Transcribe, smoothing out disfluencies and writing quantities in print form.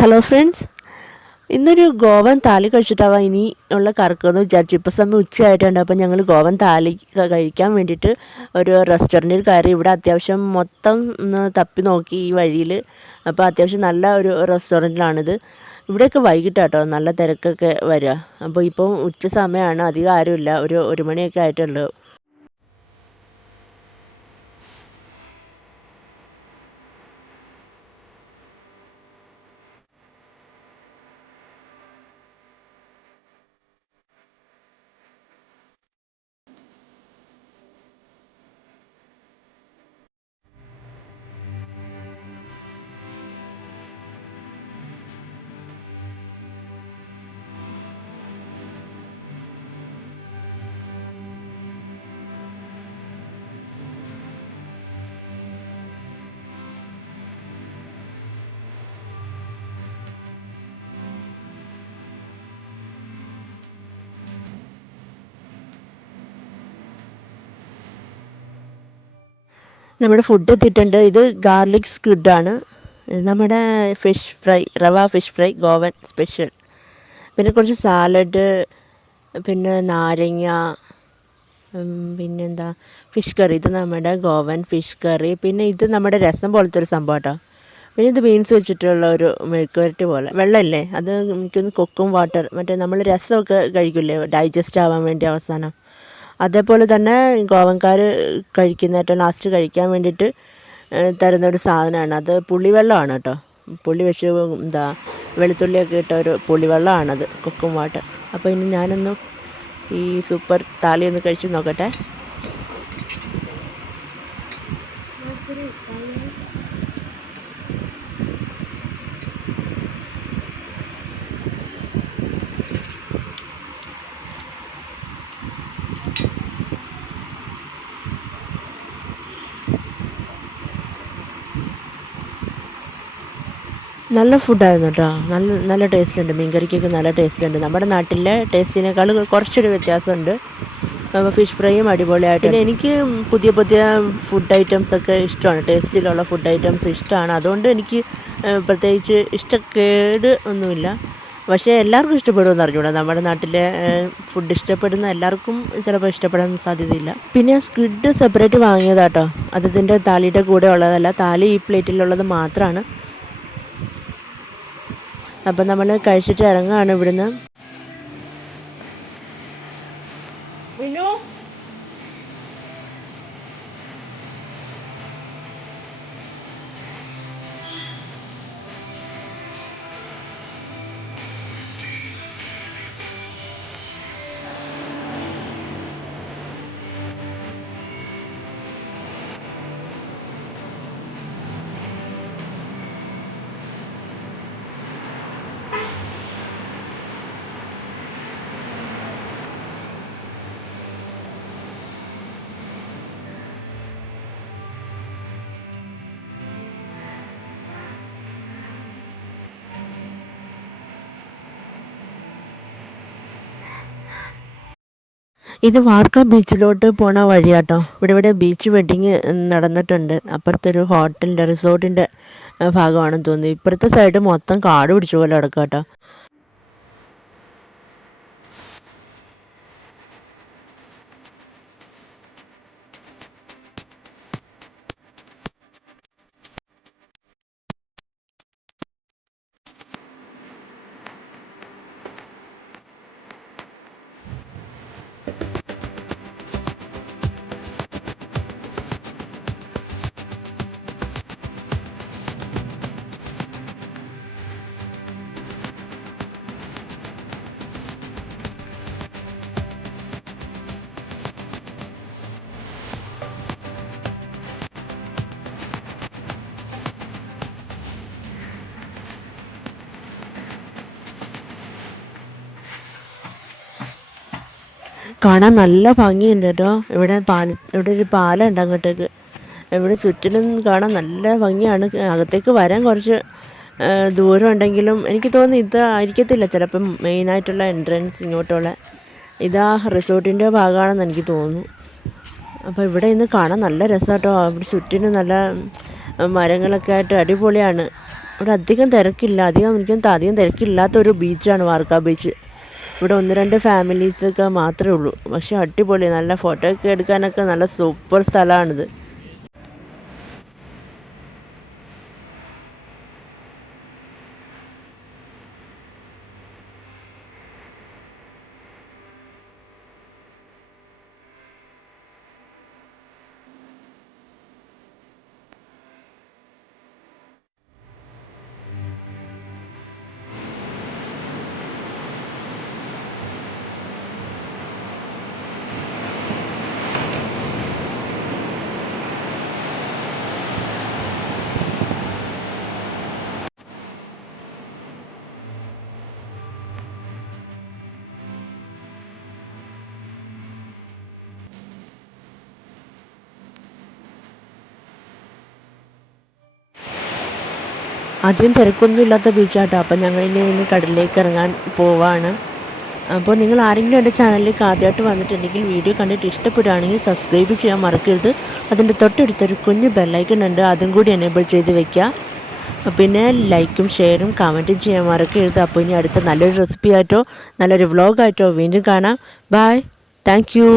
Hello friends, ഇന്നൊരു ഗോവൻ താലി കഴിച്ചിട്ടാവാം ഇനി ഉള്ള കറക്കുമെന്ന് വിചാരിച്ചു. ഇപ്പോൾ സമയം ഉച്ചയായിട്ടുണ്ട്. അപ്പോൾ ഞങ്ങൾ ഗോവൻ താലി കഴിക്കാൻ വേണ്ടിയിട്ട് ഒരു റെസ്റ്റോറൻറ്റിൽ കയറി. ഇവിടെ അത്യാവശ്യം മൊത്തം ഒന്ന് തപ്പി നോക്കി ഈ വഴിയിൽ. അപ്പോൾ അത്യാവശ്യം നല്ല ഒരു റെസ്റ്റോറൻറ്റിലാണിത്. ഇവിടെയൊക്കെ വൈകിട്ടാട്ടോ നല്ല തിരക്കൊക്കെ വരിക. അപ്പോൾ ഇപ്പം ഉച്ച സമയമാണ്, അധികം ആരുമില്ല, ഒരു മണിയൊക്കെ ആയിട്ടുള്ളൂ. നമ്മുടെ ഫുഡ് എത്തിയിട്ടുണ്ട്. ഇത് ഗാർലിക് സ്ക്വിഡാണ്. നമ്മുടെ ഫിഷ് ഫ്രൈ, റവ ഫിഷ് ഫ്രൈ, ഗോവൻ സ്പെഷ്യൽ. പിന്നെ കുറച്ച് സാലഡ്, പിന്നെ നാരങ്ങ, പിന്നെന്താ ഫിഷ് കറി. ഇത് നമ്മുടെ ഗോവൻ ഫിഷ് കറി. പിന്നെ ഇത് നമ്മുടെ രസം പോലത്തെ ഒരു സംഭവം കേട്ടോ. പിന്നെ ഇത് ബീൻസ് വെച്ചിട്ടുള്ള ഒരു മെഴുക്കുവരട്ടി പോലെ. വെള്ളമില്ലേ, അത് എനിക്കൊന്ന് കൊക്കും വാട്ടർ, മറ്റേ നമ്മൾ രസമൊക്കെ കഴിക്കില്ലേ ഡൈജസ്റ്റ് ആവാൻ വേണ്ടി അവസാനം, അതേപോലെ തന്നെ ഗോവൻകാർ കഴിക്കുന്ന ഏറ്റവും ലാസ്റ്റ് കഴിക്കാൻ വേണ്ടിയിട്ട് തരുന്നൊരു സാധനമാണ്. അത് പുളിവെള്ളമാണ് കേട്ടോ. പുളി വെച്ച് വെളുത്തുള്ളിയൊക്കെ ഇട്ട ഒരു പുളിവെള്ളമാണത്, കൊക്കും വാട്ടർ. അപ്പോൾ ഇനി ഞാനൊന്ന് ഈ സൂപ്പർ താലി ഒന്ന് കഴിച്ച് നോക്കട്ടെ. നല്ല ഫുഡായിരുന്നു കേട്ടോ. നല്ല ടേസ്റ്റ് ഉണ്ട്. മീൻകറിക്കൊക്കെ നല്ല ടേസ്റ്റ് ഉണ്ട്. നമ്മുടെ നാട്ടിലെ ടേസ്റ്റിനേക്കാൾ കുറച്ചൊരു വ്യത്യാസമുണ്ട്. ഫിഷ് ഫ്രൈയും അടിപൊളിയായിട്ട്. പിന്നെ എനിക്ക് പുതിയ പുതിയ ഫുഡ് ഐറ്റംസൊക്കെ ഇഷ്ടമാണ്. ടേസ്റ്റിലുള്ള ഫുഡ് ഐറ്റംസ് ഇഷ്ടമാണ്. അതുകൊണ്ട് എനിക്ക് പ്രത്യേകിച്ച് ഇഷ്ടക്കേട് ഒന്നുമില്ല. പക്ഷേ എല്ലാവർക്കും ഇഷ്ടപ്പെടുമെന്ന് അറിഞ്ഞൂടാ. നമ്മുടെ നാട്ടിലെ ഫുഡ് ഇഷ്ടപ്പെടുന്ന എല്ലാവർക്കും ചിലപ്പോൾ ഇഷ്ടപ്പെടാൻ സാധ്യതയില്ല. പിന്നെ സ്ക്വിഡ് സെപ്പറേറ്റ് വാങ്ങിയതാട്ടോ. അതിൻ്റെ താലിയുടെ കൂടെ ഉള്ളതല്ല. താലി ഈ പ്ലേറ്റിലുള്ളത് മാത്രമാണ്. അപ്പം നമ്മൾ കഴിച്ചിട്ട് ഇറങ്ങുകയാണ് ഇവിടുന്ന്. ഇത് വാർക്ക ബീച്ചിലോട്ട് പോണ വഴിയാട്ടോ. ഇവിടെ ബീച്ച് വെഡിങ് നടന്നിട്ടുണ്ട്. അപ്പുറത്തൊരു ഹോട്ടലിൻ്റെ റിസോർട്ടിൻ്റെ ഭാഗമാണെന്ന് തോന്നി. ഇപ്പുറത്തെ സൈഡ് മൊത്തം കാട് പിടിച്ച പോലെ കിടക്കുക കേട്ടോ. കാണാൻ നല്ല ഭംഗിയുണ്ട് കേട്ടോ. ഇവിടെ ഒരു പാലം ഉണ്ട് അങ്ങോട്ടേക്ക്. ഇവിടെ ചുറ്റിലും കാണാൻ നല്ല ഭംഗിയാണ്. അകത്തേക്ക് വരാൻ കുറച്ച് ദൂരം ഉണ്ടെങ്കിലും എനിക്ക് തോന്നുന്നു ഇത് ആയിരിക്കത്തില്ല ചിലപ്പം മെയിനായിട്ടുള്ള എൻട്രൻസ്. ഇങ്ങോട്ടുള്ള ഇതാ റിസോർട്ടിൻ്റെ ഭാഗമാണെന്ന് എനിക്ക് തോന്നുന്നു. അപ്പോൾ ഇവിടെ ഇന്ന് കാണാൻ നല്ല രസം കേട്ടോ. അവിടെ ചുറ്റിനും നല്ല മരങ്ങളൊക്കെ ആയിട്ട് അടിപൊളിയാണ്. ഇവിടെ അധികം തിരക്കില്ല, അധികം തിരക്കില്ലാത്തൊരു ബീച്ചാണ് വാർക്ക ബീച്ച്. ഇവിടെ 1-2 ഫാമിലീസൊക്കെ മാത്രമേ ഉള്ളൂ. പക്ഷേ അടിപൊളി, നല്ല ഫോട്ടോ ഒക്കെ എടുക്കാനൊക്കെ നല്ല സൂപ്പർ സ്ഥലമാണിത്. അധികം തിരക്കൊന്നും ഇല്ലാത്ത ബീച്ചാട്ടോ. അപ്പം ഞങ്ങൾ ഇനി കടലിലേക്ക് ഇറങ്ങാൻ പോവാണ്. അപ്പോൾ നിങ്ങൾ ആരെങ്കിലും എൻ്റെ ചാനലിലേക്ക് ആദ്യമായിട്ട് വന്നിട്ടുണ്ടെങ്കിൽ വീഡിയോ കണ്ടിട്ട് ഇഷ്ടപ്പെടുകയാണെങ്കിൽ സബ്സ്ക്രൈബ് ചെയ്യാൻ മറക്കരുത്. അതിൻ്റെ തൊട്ടടുത്തൊരു കുഞ്ഞ് ബെല്ലൈക്കൺ ഉണ്ട്, അതും കൂടി എനേബിൾ ചെയ്ത് വെക്കുക. പിന്നെ ലൈക്കും ഷെയറും കമൻറ്റും ചെയ്യാൻ മറക്കരുത്. അപ്പോൾ ഇനി അടുത്ത നല്ലൊരു റെസിപ്പി ആയിട്ടോ നല്ലൊരു വ്ളോഗായിട്ടോ വീണ്ടും കാണാം. Bye, thank U.